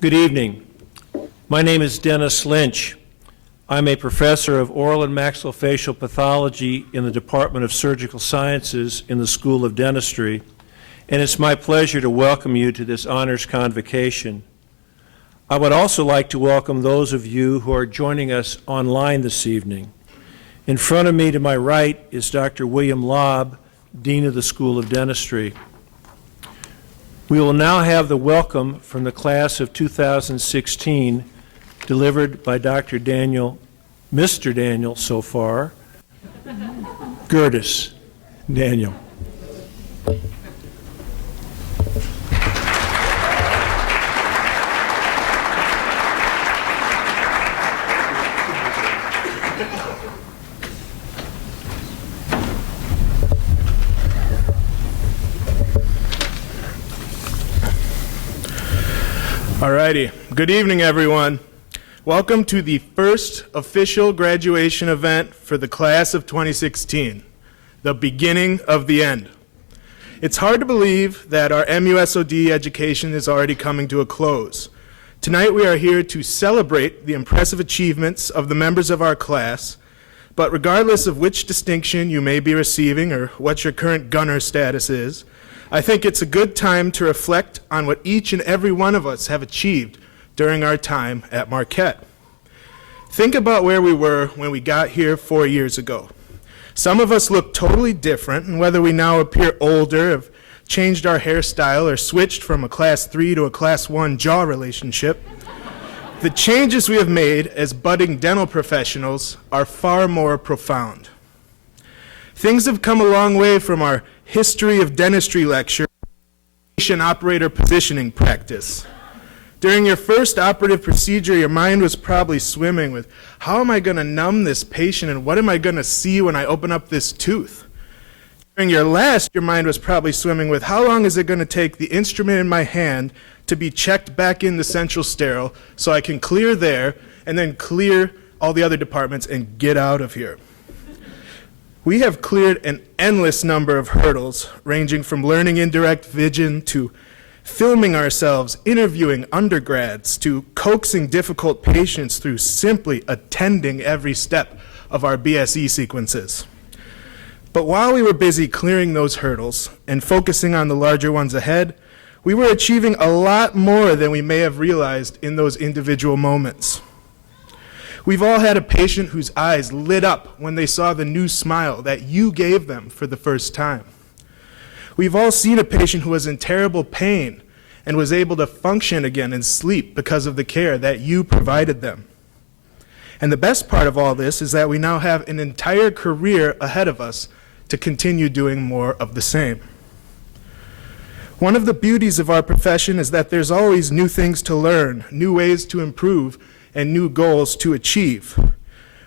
Good evening. My name is Dennis Lynch. I'm a professor of oral and maxillofacial pathology in the Department of Surgical Sciences in the School of Dentistry, and it's my pleasure to welcome you to this honors convocation. I would also like to welcome those of you who are joining us online this evening. In front of me to my right is Dr. William Lobb, Dean of the School of Dentistry. We will now have the welcome from the class of 2016 delivered by Mr. Daniel so far, Gertis. Daniel. Alrighty, good evening everyone. Welcome to the first official graduation event for the class of 2016, the beginning of the end. It's hard to believe that our MUSoD education is already coming to a close. Tonight we are here to celebrate the impressive achievements of the members of our class, but regardless of which distinction you may be receiving or what your current gunner status is, I think it's a good time to reflect on what each and every one of us have achieved during our time at Marquette. Think about where we were when we got here 4 years ago. Some of us look totally different, and whether we now appear older, have changed our hairstyle, or switched from a class 3 to a class 1 jaw relationship, the changes we have made as budding dental professionals are far more profound. Things have come a long way from our history of dentistry lecture, patient operator positioning practice. During your first operative procedure, your mind was probably swimming with, how am I going to numb this patient and what am I going to see when I open up this tooth? During your last, your mind was probably swimming with, how long is it going to take the instrument in my hand to be checked back in the central sterile so I can clear there and then clear all the other departments and get out of here? We have cleared an endless number of hurdles, ranging from learning indirect vision to filming ourselves, interviewing undergrads, to coaxing difficult patients through simply attending every step of our BSE sequences. But while we were busy clearing those hurdles and focusing on the larger ones ahead, we were achieving a lot more than we may have realized in those individual moments. We've all had a patient whose eyes lit up when they saw the new smile that you gave them for the first time. We've all seen a patient who was in terrible pain and was able to function again and sleep because of the care that you provided them. And the best part of all this is that we now have an entire career ahead of us to continue doing more of the same. One of the beauties of our profession is that there's always new things to learn, new ways to improve, and new goals to achieve.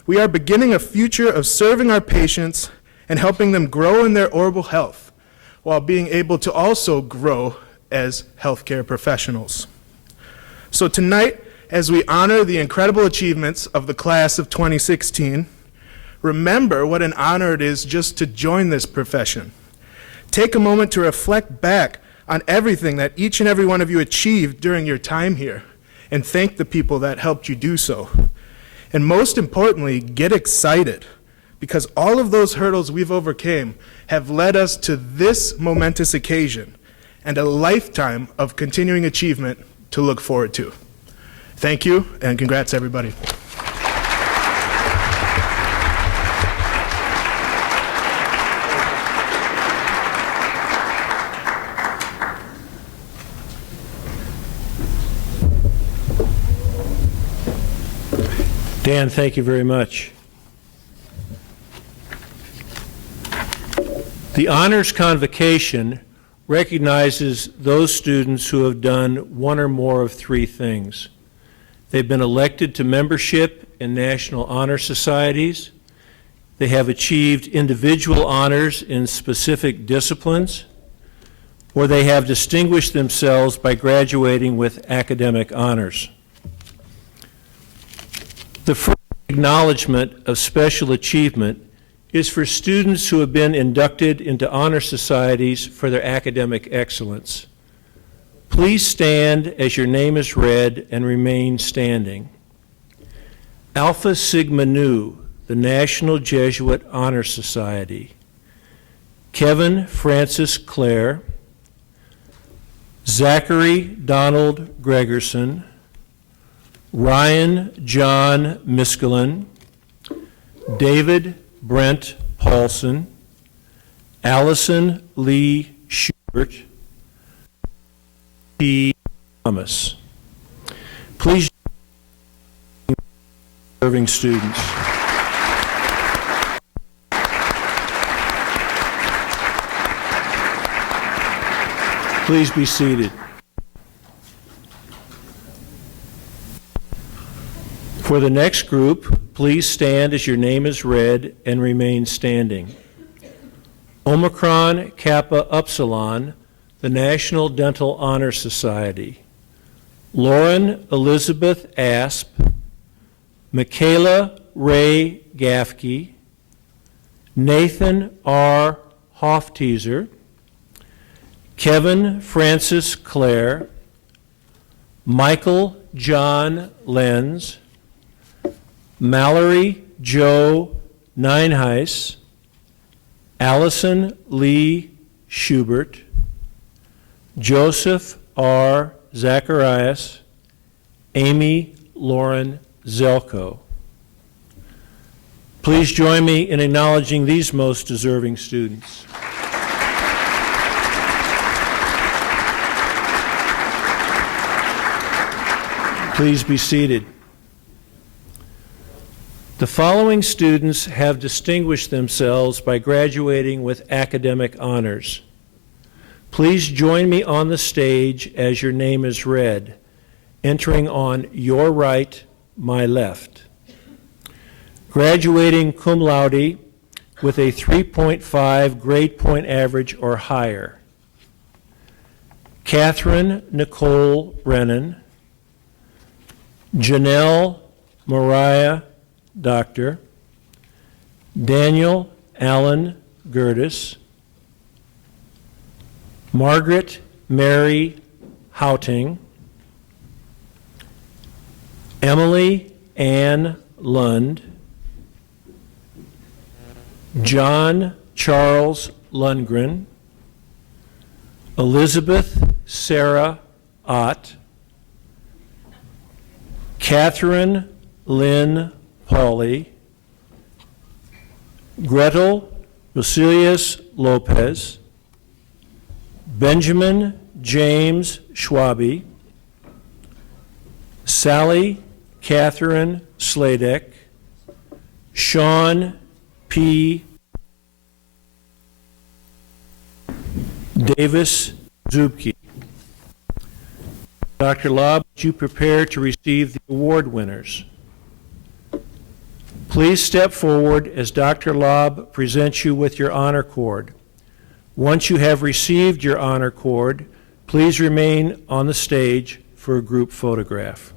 We are beginning a future of serving our patients and helping them grow in their oral health while being able to also grow as healthcare professionals. So tonight, as we honor the incredible achievements of the class of 2016, remember what an honor it is just to join this profession. Take a moment to reflect back on everything that each and every one of you achieved during your time here, and thank the people that helped you do so. And most importantly, get excited, because all of those hurdles we've overcame have led us to this momentous occasion and a lifetime of continuing achievement to look forward to. Thank you, and congrats everybody. Dan, thank you very much. The Honors Convocation recognizes those students who have done one or more of three things. They've been elected to membership in national honor societies. They have achieved individual honors in specific disciplines, or they have distinguished themselves by graduating with academic honors. The first acknowledgement of special achievement is for students who have been inducted into honor societies for their academic excellence. Please stand as your name is read and remain standing. Alpha Sigma Nu, the National Jesuit Honor Society. Kevin Francis Clare, Zachary Donald Gregerson, Ryan John Miskelin, David Brent Paulson, Allison Lee Schubert, T. Thomas. Please join serving students. Please be seated. For the next group, please stand as your name is read and remain standing. Omicron Kappa Upsilon, the National Dental Honor Society. Lauren Elizabeth Asp, Michaela Ray Gaffke, Nathan R. Hofteaser, Kevin Francis Clare, Michael John Lenz, Mallory Joe Nineheis, Allison Lee Schubert, Joseph R. Zacharias, Amy Lauren Zelko. Please join me in acknowledging these most deserving students. Please be seated. The following students have distinguished themselves by graduating with academic honors. Please join me on the stage as your name is read, entering on your right, my left. Graduating cum laude with a 3.5 grade point average or higher. Catherine Nicole Brennan, Janelle Mariah Doctor, Daniel Allen Gertis, Margaret Mary Houting, Emily Ann Lund, John Charles Lundgren, Elizabeth Sarah Ott, Catherine Lynn Pauley, Gretel Lucilius Lopez, Benjamin James Schwabe, Sally Catherine Sladek, Sean P. Davis Zubke. Dr. Lobb, would you prepare to receive the award winners? Please step forward as Dr. Lobb presents you with your honor cord. Once you have received your honor cord, please remain on the stage for a group photograph.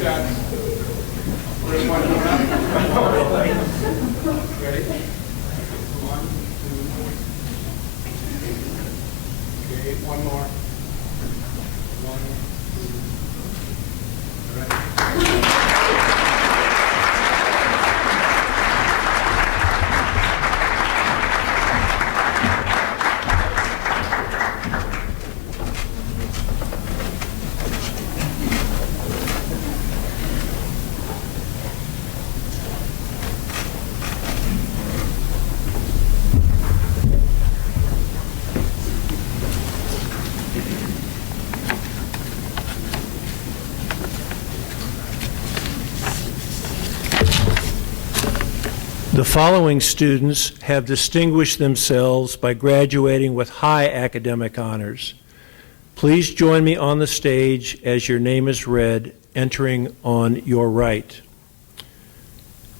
shots. First one coming up. Ready? 1, 2. Okay, one more. 1, 2. All right. The following students have distinguished themselves by graduating with high academic honors. Please join me on the stage as your name is read, entering on your right.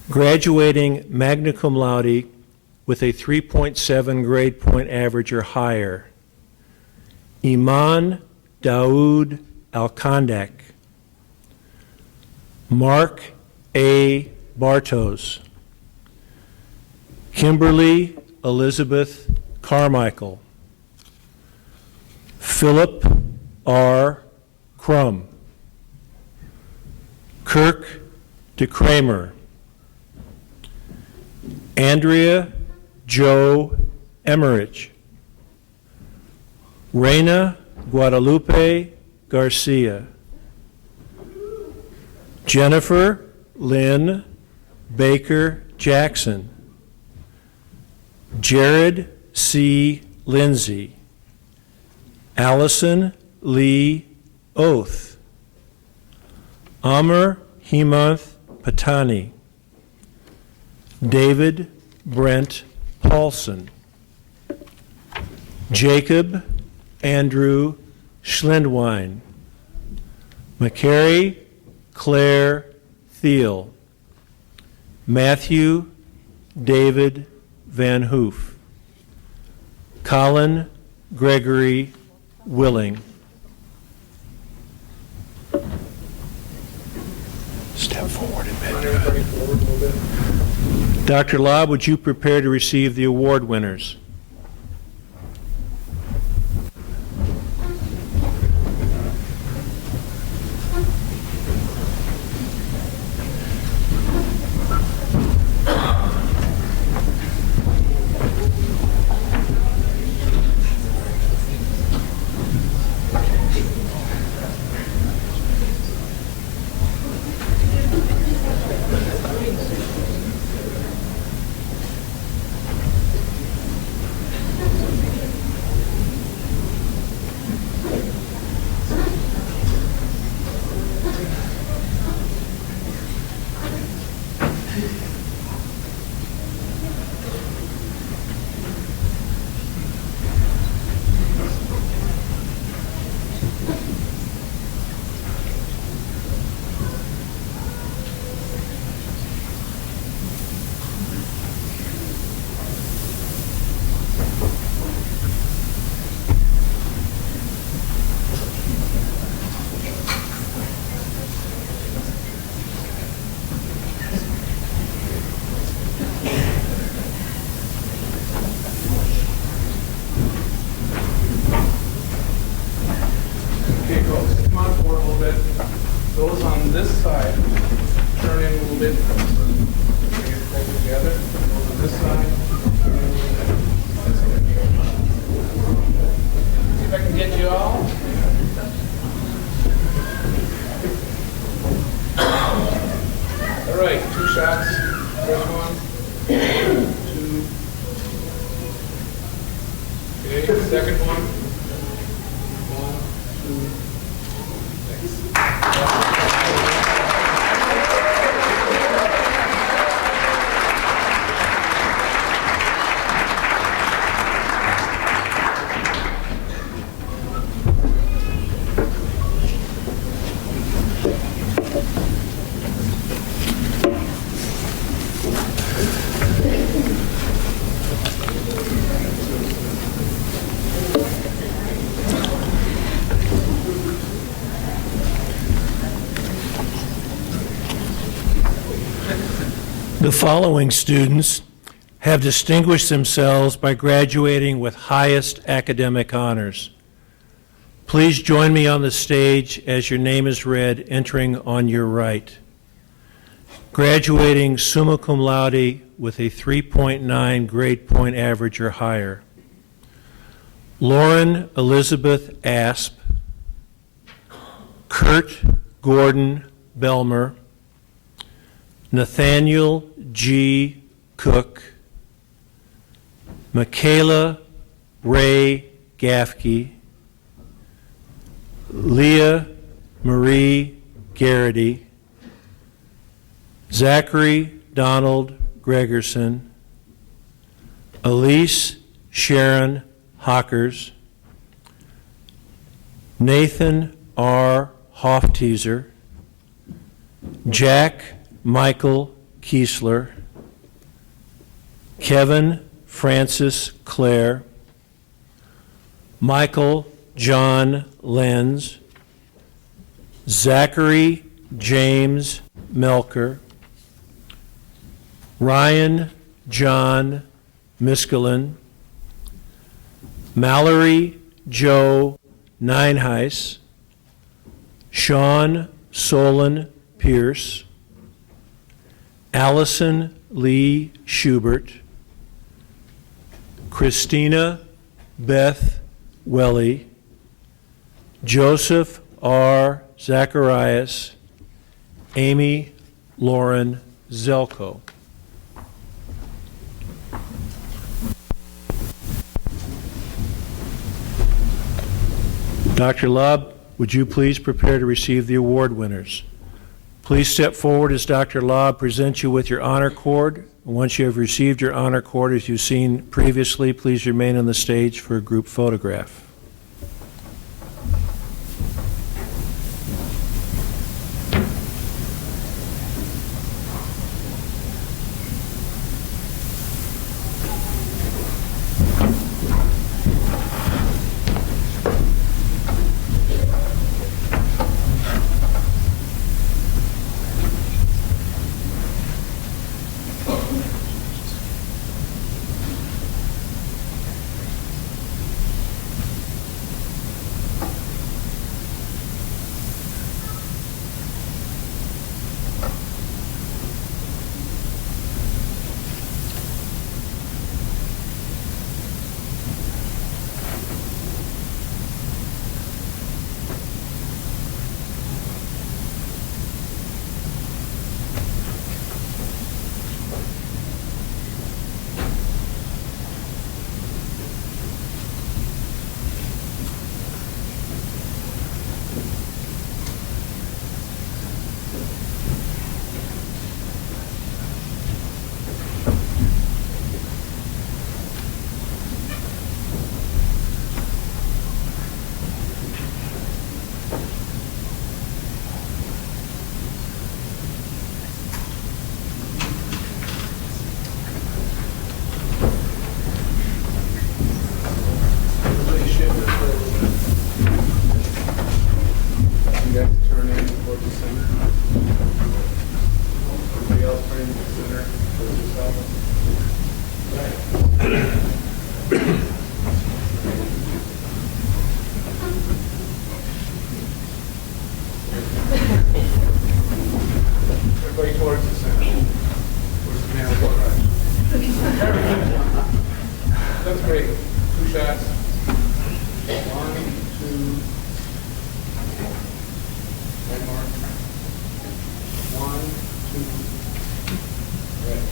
Graduating magna cum laude with a 3.7 grade point average or higher, Iman Daoud Alkandak. Mark A. Bartos. Kimberly Elizabeth Carmichael. Philip R. Crum. Kirk DeKramer. Andrea Jo Emmerich. Reina Guadalupe Garcia. Jennifer Lynn Baker Jackson. Jared C. Lindsay. Allison Lee Oath. Amr Hemanth Patani. David Brent Paulson. Jacob Andrew Schlendwein. McCary Claire Thiel. Matthew David Van Hoof. Colin Gregory Willing. Step forward a bit. Dr. Lobb, would you prepare to receive the award winners? Those on this side, turn in a little bit. Bring it closer together. Those on this side, turn in a little bit. See if I can get you all. All right, 2 shots. First one, 2. Okay, second one. 1, 2. The following students have distinguished themselves by graduating with highest academic honors. Please join me on the stage as your name is read, entering on your right. Graduating summa cum laude with a 3.9 grade point average or higher. Lauren Elizabeth Asp, Kurt Gordon Belmer, Nathaniel G. Cook, Michaela Ray Gaffke, Leah Marie Garrity, Zachary Donald Gregerson, Elise Sharon Hockers, Nathan R. Hofteaser, Jack Michael Kiesler, Kevin Francis Clare, Michael John Lenz, Zachary James Melker, Ryan John Miskelin, Mallory Joe Nineheis, Sean Solon Pierce, Allison Lee Schubert, Christina Beth Welly, Joseph R. Zacharias, Amy Lauren Zelko. Dr. Lobb, would you please prepare to receive the award winners? Please step forward as Dr. Lobb presents you with your honor cord. Once you have received your honor cord, as you've seen previously, please remain on the stage for a group photograph. Everybody towards the center. Where's the man with the right? That's great. 2 shots. 1, 2. One more. 1, 2. Right.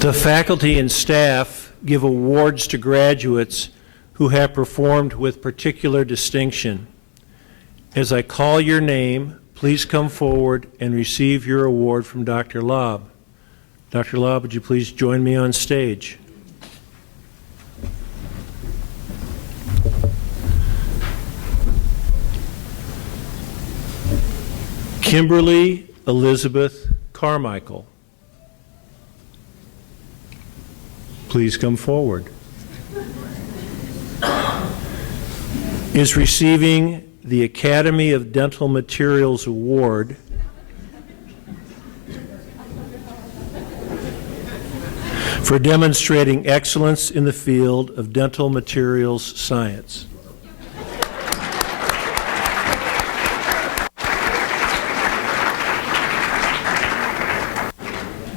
The faculty and staff give awards to graduates who have performed with particular distinction. As I call your name, please come forward and receive your award from Dr. Lobb. Dr. Lobb, would you please join me on stage? Kimberly Elizabeth Carmichael, please come forward. Is receiving the Academy of Dental Materials Award for demonstrating excellence in the field of dental materials science.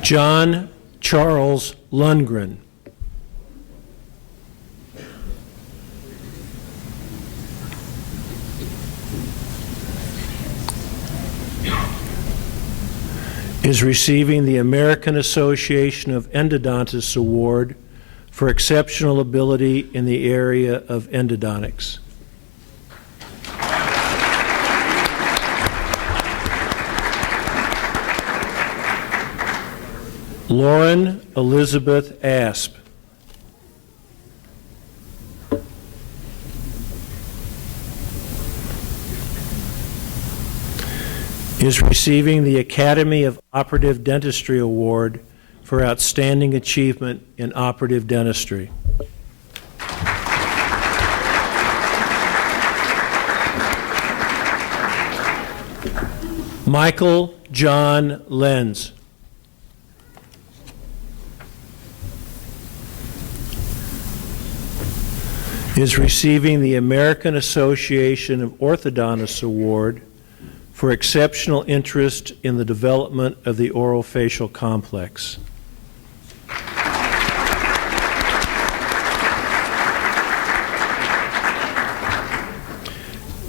John Charles Lundgren. Is receiving the American Association of Endodontists Award for exceptional ability in the area of endodontics. Lauren Elizabeth Asp. Is receiving the Academy of Operative Dentistry Award for outstanding achievement in operative dentistry. Michael John Lenz. Is receiving the American Association of Orthodontists Award for exceptional interest in the development of the orofacial complex.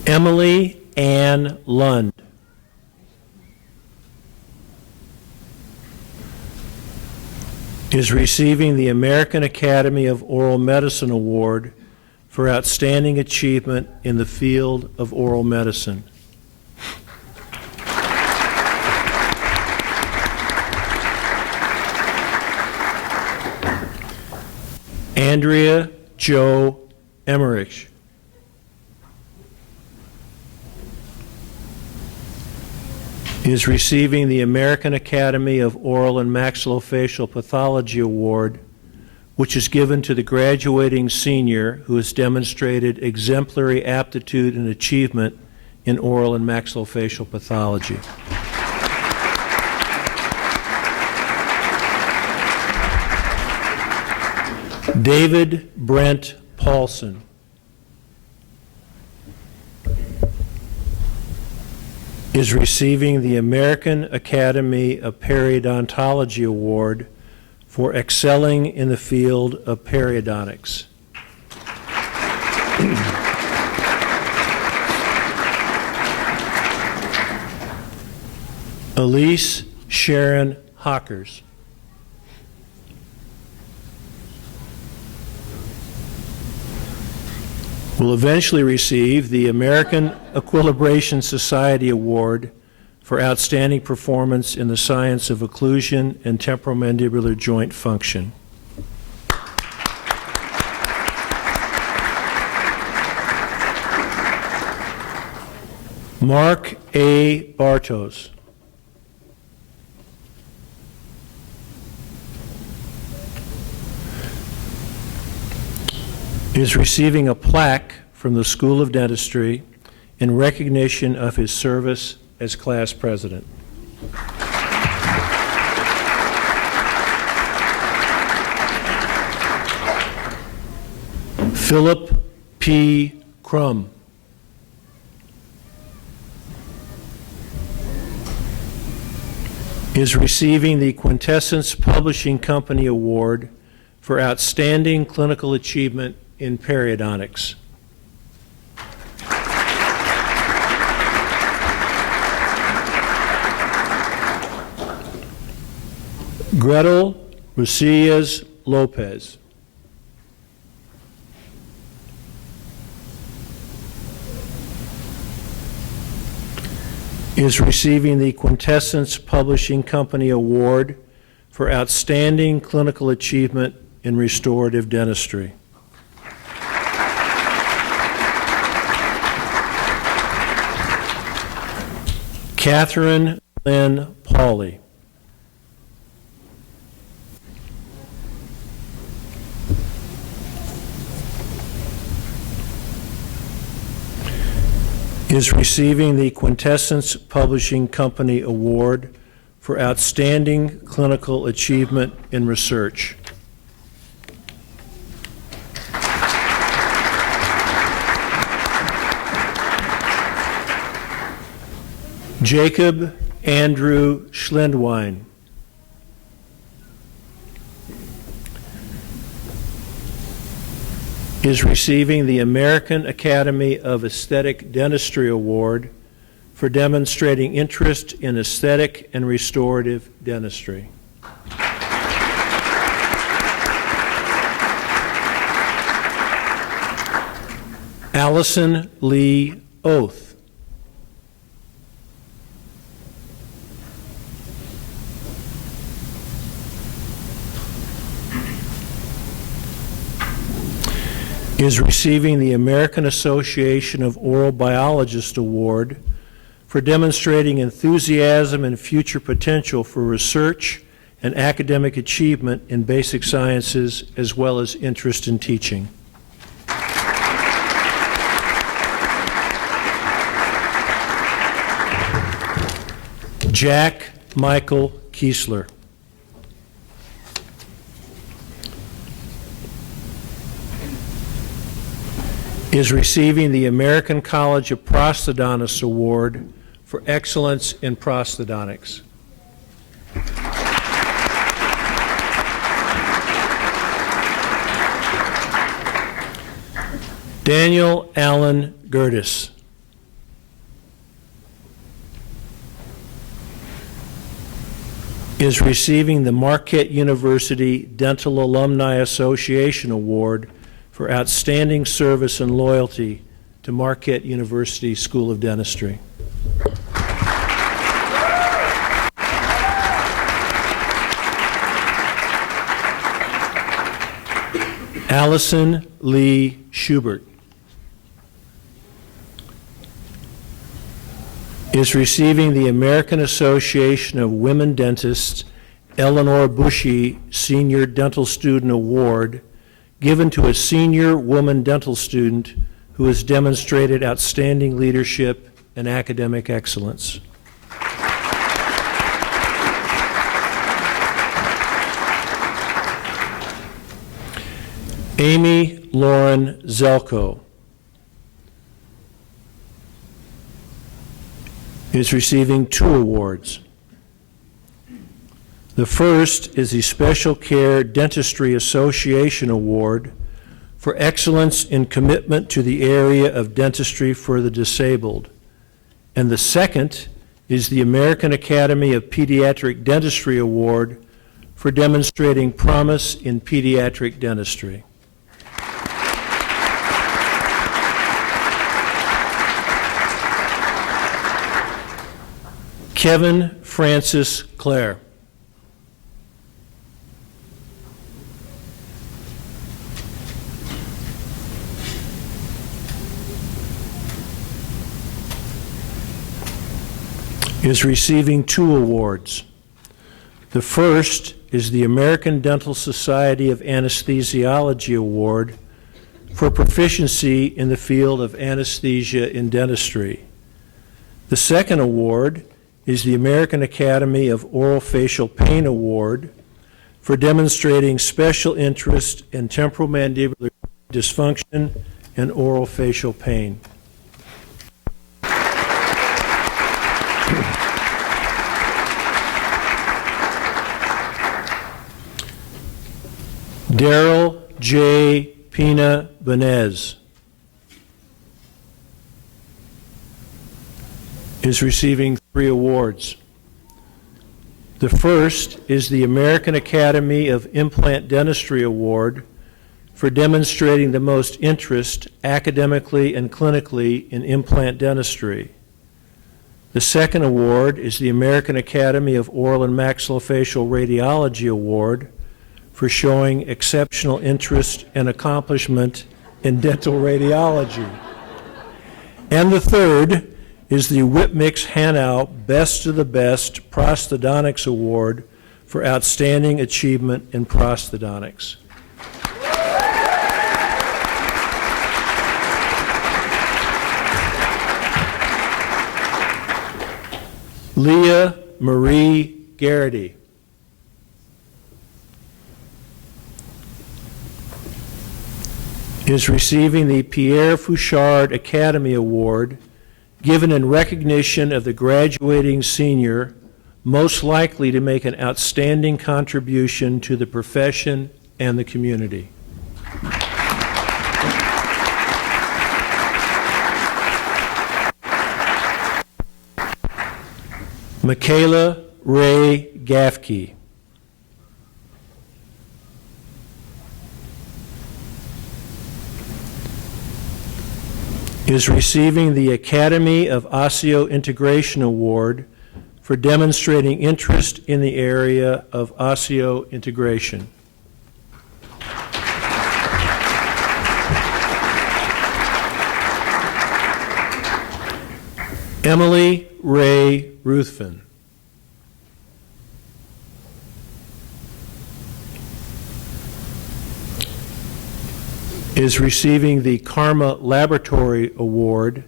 Emily Ann Lund. Is receiving the American Academy of Oral Medicine Award for outstanding achievement in the field of oral medicine. Andrea Jo Emmerich. Is receiving the American Academy of Oral and Maxillofacial Pathology Award, which is given to the graduating senior who has demonstrated exemplary aptitude and achievement in oral and maxillofacial pathology. David Brent Paulson. Is receiving the American Academy of Periodontology Award for excelling in the field of periodontics. Elise Sharon Hockers. Will eventually receive the American Equilibration Society Award for outstanding performance in the science of occlusion and temporomandibular joint function. Mark A. Bartos. Is receiving a plaque from the School of Dentistry in recognition of his service as class president. Philip P. Crum. Is receiving the Quintessence Publishing Company Award for outstanding clinical achievement in periodontics. Gretel Rusillas Lopez. is receiving the Quintessence Publishing Company Award for outstanding clinical achievement in restorative dentistry. Catherine Lynn Pauley. Is receiving the Quintessence Publishing Company Award for outstanding clinical achievement in research. Jacob Andrew Schlendwein. Is receiving the American Academy of Aesthetic Dentistry Award for demonstrating interest in aesthetic and restorative dentistry. Allison Lee Oath. Is receiving the American Association of Oral Biologists Award for demonstrating enthusiasm and future potential for research and academic achievement in basic sciences, as well as interest in teaching. Jack Michael Kiesler. Is receiving the American College of Prosthodontists Award for excellence in prosthodontics. Daniel Allen Gertis. Is receiving the Marquette University Dental Alumni Association Award for outstanding service and loyalty to Marquette University School of Dentistry. Allison Lee Schubert. Is receiving the American Association of Women Dentists Eleanor Bushy Senior Dental Student Award, given to a senior woman dental student who has demonstrated outstanding leadership and academic excellence. Amy Lauren Zelko is receiving 2 awards. The first is the Special Care Dentistry Association Award for excellence in commitment to the area of dentistry for the disabled. And the second is the American Academy of Pediatric Dentistry Award for demonstrating promise in pediatric dentistry. Kevin Francis Clare. Is receiving 2 awards. The first is the American Dental Society of Anesthesiology Award for proficiency in the field of anesthesia in dentistry. The second award is the American Academy of Orofacial Pain Award for demonstrating special interest in temporomandibular dysfunction and orofacial pain. Daryl J. Pina Benez is receiving 3 awards. The first is the American Academy of Implant Dentistry Award for demonstrating the most interest academically and clinically in implant dentistry. The second award is the American Academy of Oral and Maxillofacial Radiology Award for showing exceptional interest and accomplishment in dental radiology. And the third is the Whip-Mix Hanau Best of the Best Prosthodontics Award for outstanding achievement in prosthodontics. Leah Marie Garrity. Is receiving the Pierre Fouchard Academy Award, given in recognition of the graduating senior most likely to make an outstanding contribution to the profession and the community. Michaela Ray Gaffke. Is receiving the Academy of Osseointegration Award for demonstrating interest in the area of osseointegration. Emily Ray Ruthven. Is receiving the Karma Laboratory Award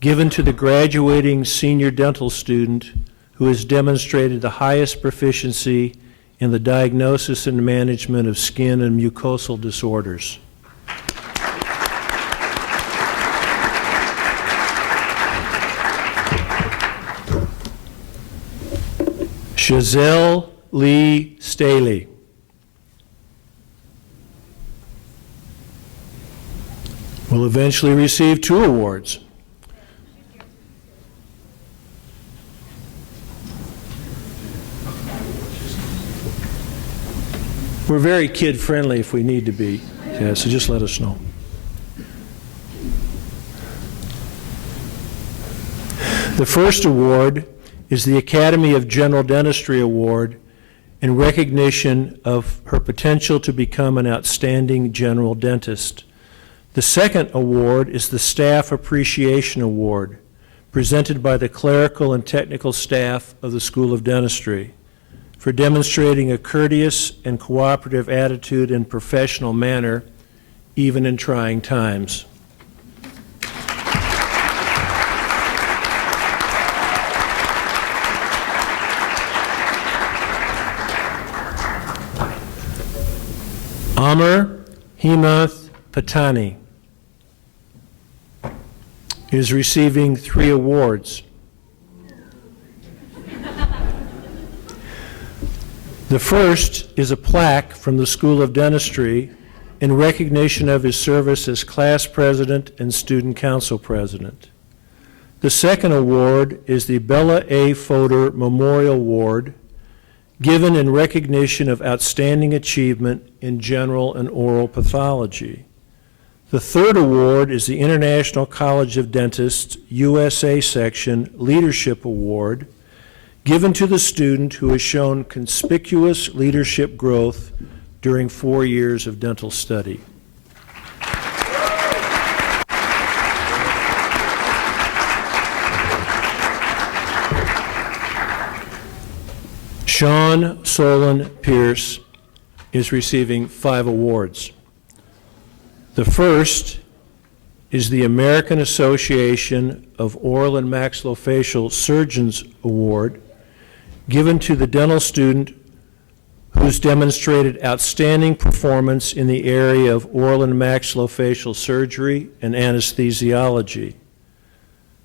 given to the graduating senior dental student who has demonstrated the highest proficiency in the diagnosis and management of skin and mucosal disorders. Chazelle Lee Staley. Will eventually receive 2 awards. We're very kid-friendly if we need to be, yeah, so just let us know. The first award is the Academy of General Dentistry Award in recognition of her potential to become an outstanding general dentist. The second award is the Staff Appreciation Award, presented by the clerical and technical staff of the School of Dentistry, for demonstrating a courteous and cooperative attitude and professional manner, even in trying times. Amar Hemath Patani is receiving 3 awards. The first is a plaque from the School of Dentistry in recognition of his service as class president and student council president. The second award is the Bella A. Fodor Memorial Award, given in recognition of outstanding achievement in general and oral pathology. The third award is the International College of Dentists USA Section Leadership Award, given to the student who has shown conspicuous leadership growth during 4 years of dental study. Sean Solon Pierce is receiving 5 awards. The first is the American Association of Oral and Maxillofacial Surgeons Award, given to the dental student who's demonstrated outstanding performance in the area of oral and maxillofacial surgery and anesthesiology.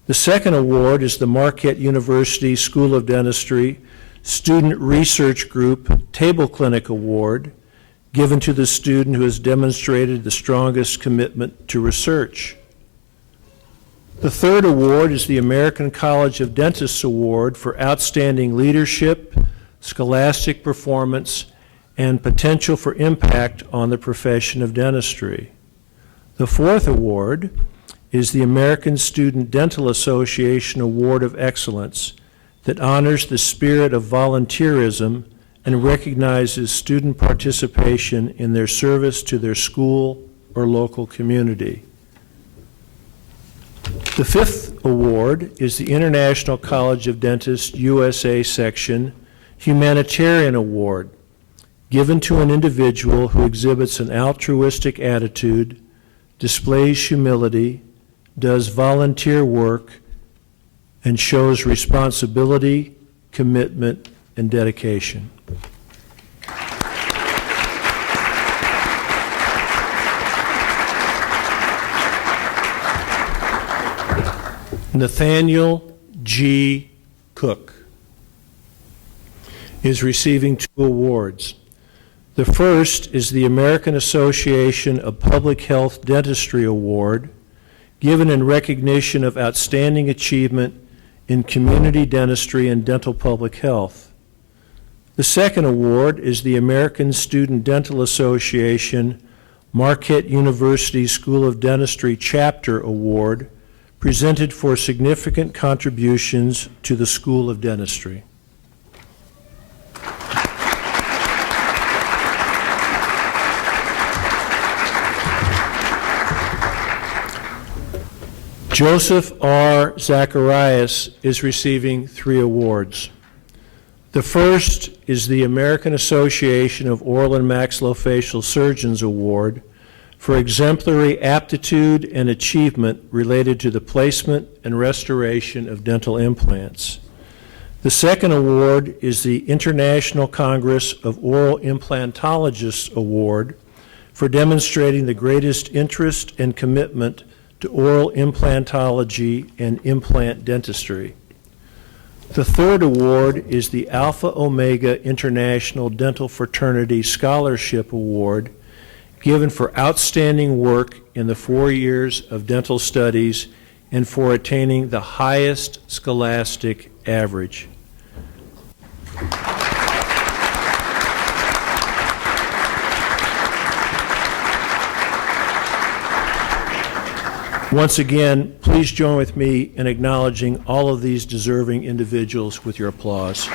The second award is the Marquette University School of Dentistry Student Research Group Table Clinic Award, given to the student who has demonstrated the strongest commitment to research. The third award is the American College of Dentists Award for outstanding leadership, scholastic performance, and potential for impact on the profession of dentistry. The fourth award is the American Student Dental Association Award of Excellence that honors the spirit of volunteerism and recognizes student participation in their service to their school or local community. The fifth award is the International College of Dentists USA Section Humanitarian Award, given to an individual who exhibits an altruistic attitude, displays humility, does volunteer work, and shows responsibility, commitment, and dedication. Nathaniel G. Cook is receiving 2 awards. The first is the American Association of Public Health Dentistry Award, given in recognition of outstanding achievement in community dentistry and dental public health. The second award is the American Student Dental Association Marquette University School of Dentistry Chapter Award, presented for significant contributions to the School of Dentistry. Joseph R. Zacharias is receiving 3 awards. The first is the American Association of Oral and Maxillofacial Surgeons Award for exemplary aptitude and achievement related to the placement and restoration of dental implants. The second award is the International Congress of Oral Implantologists Award for demonstrating the greatest interest and commitment to oral implantology and implant dentistry. The third award is the Alpha Omega International Dental Fraternity Scholarship Award, given for outstanding work in the 4 years of dental studies and for attaining the highest scholastic average. Once again, please join with me in acknowledging all of these deserving individuals with your applause.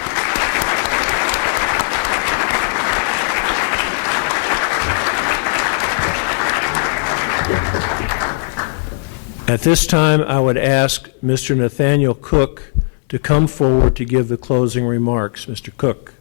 At this time, I would ask Mr. Nathaniel Cook to come forward to give the closing remarks. Mr. Cook.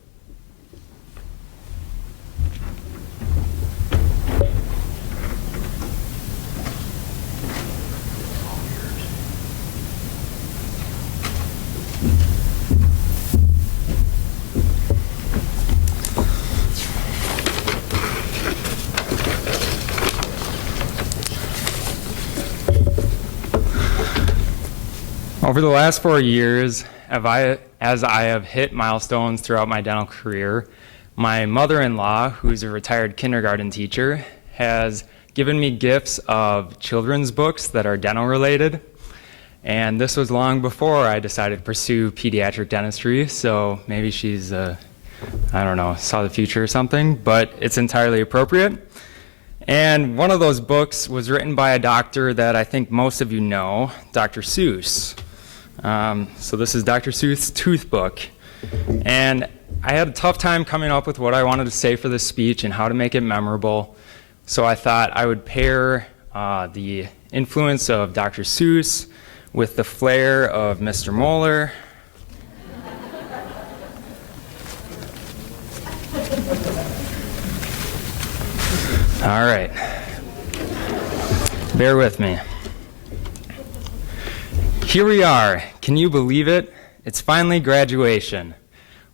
Over the last 4 years, as I have hit milestones throughout my dental career, my mother-in-law, who's a retired kindergarten teacher, has given me gifts of children's books that are dental related. And this was long before I decided to pursue pediatric dentistry, so maybe she's, I don't know, saw the future or something, but it's entirely appropriate. And one of those books was written by a doctor that I think most of you know, Dr. Seuss. So this is Dr. Seuss' Tooth Book. And I had a tough time coming up with what I wanted to say for this speech and how to make it memorable. So I thought I would pair the influence of Dr. Seuss with the flair of Mr. Moeller. All right. Bear with me. Here we are. Can you believe it? It's finally graduation.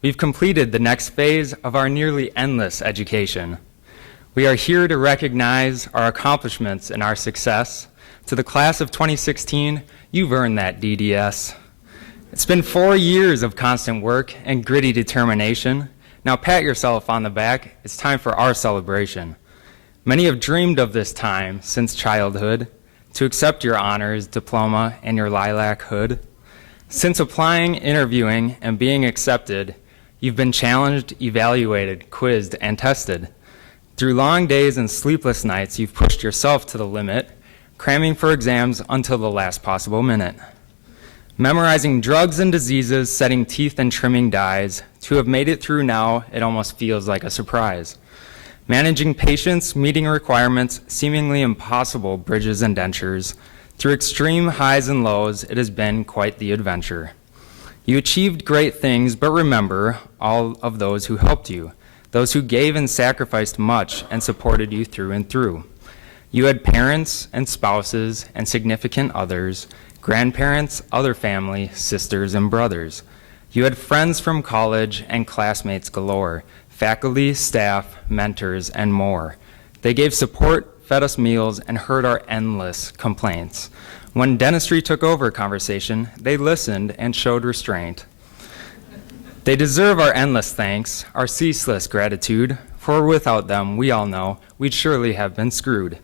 We've completed the next phase of our nearly endless education. We are here to recognize our accomplishments and our success. To the class of 2016, you've earned that DDS. It's been 4 years of constant work and gritty determination. Now pat yourself on the back. It's time for our celebration. Many have dreamed of this time since childhood, to accept your honors diploma and your lilac hood. Since applying, interviewing, and being accepted, you've been challenged, evaluated, quizzed, and tested. Through long days and sleepless nights, you've pushed yourself to the limit, cramming for exams until the last possible minute, memorizing drugs and diseases, setting teeth and trimming dyes. To have made it through now, it almost feels like a surprise. Managing patients, meeting requirements, seemingly impossible bridges and dentures. Through extreme highs and lows, it has been quite the adventure. You achieved great things, but remember all of those who helped you, those who gave and sacrificed much and supported you through and through. You had parents and spouses and significant others, grandparents, other family, sisters and brothers. You had friends from college and classmates galore, faculty, staff, mentors, and more. They gave support, fed us meals, and heard our endless complaints. When dentistry took over conversation, they listened and showed restraint. They deserve our endless thanks, our ceaseless gratitude, for without them, we all know, we'd surely have been screwed.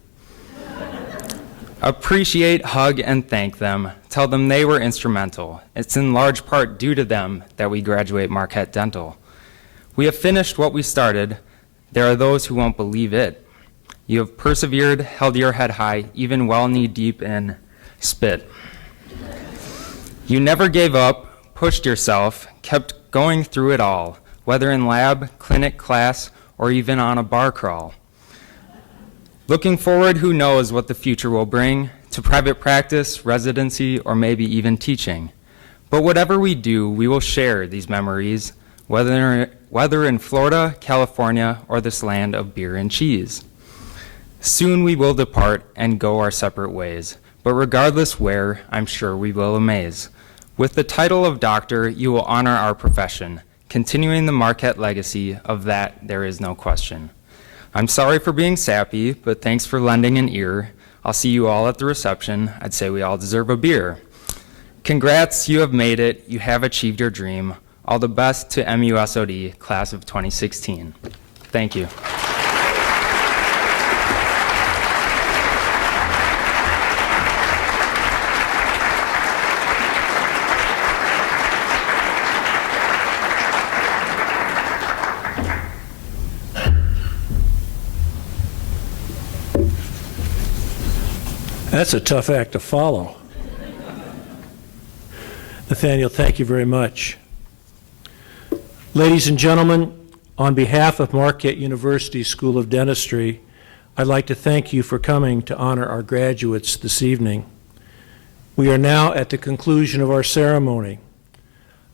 Appreciate, hug, and thank them. Tell them they were instrumental. It's in large part due to them that we graduate Marquette Dental. We have finished what we started. There are those who won't believe it. You have persevered, held your head high, even well knee-deep in spit. You never gave up, pushed yourself, kept going through it all, whether in lab, clinic, class, or even on a bar crawl. Looking forward, who knows what the future will bring to private practice, residency, or maybe even teaching. But whatever we do, we will share these memories, whether in Florida, California, or this land of beer and cheese. Soon we will depart and go our separate ways, but regardless where, I'm sure we will amaze. With the title of doctor, you will honor our profession, continuing the Marquette legacy. Of that, there is no question. I'm sorry for being sappy, but thanks for lending an ear. I'll see you all at the reception. I'd say we all deserve a beer. Congrats, you have made it. You have achieved your dream. All the best to MUSoD, class of 2016. Thank you. That's a tough act to follow. Nathaniel, thank you very much. Ladies and gentlemen, on behalf of Marquette University School of Dentistry, I'd like to thank you for coming to honor our graduates this evening. We are now at the conclusion of our ceremony.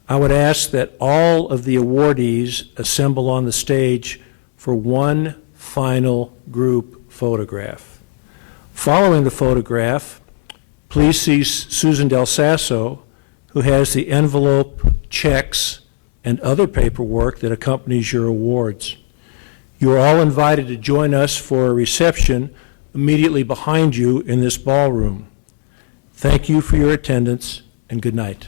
I would ask that all of the awardees assemble on the stage for one final group photograph. Following the photograph, please see Susan Del Sasso, who has the envelope, checks, and other paperwork that accompanies your awards. You are all invited to join us for a reception immediately behind you in this ballroom. Thank you for your attendance, and good night.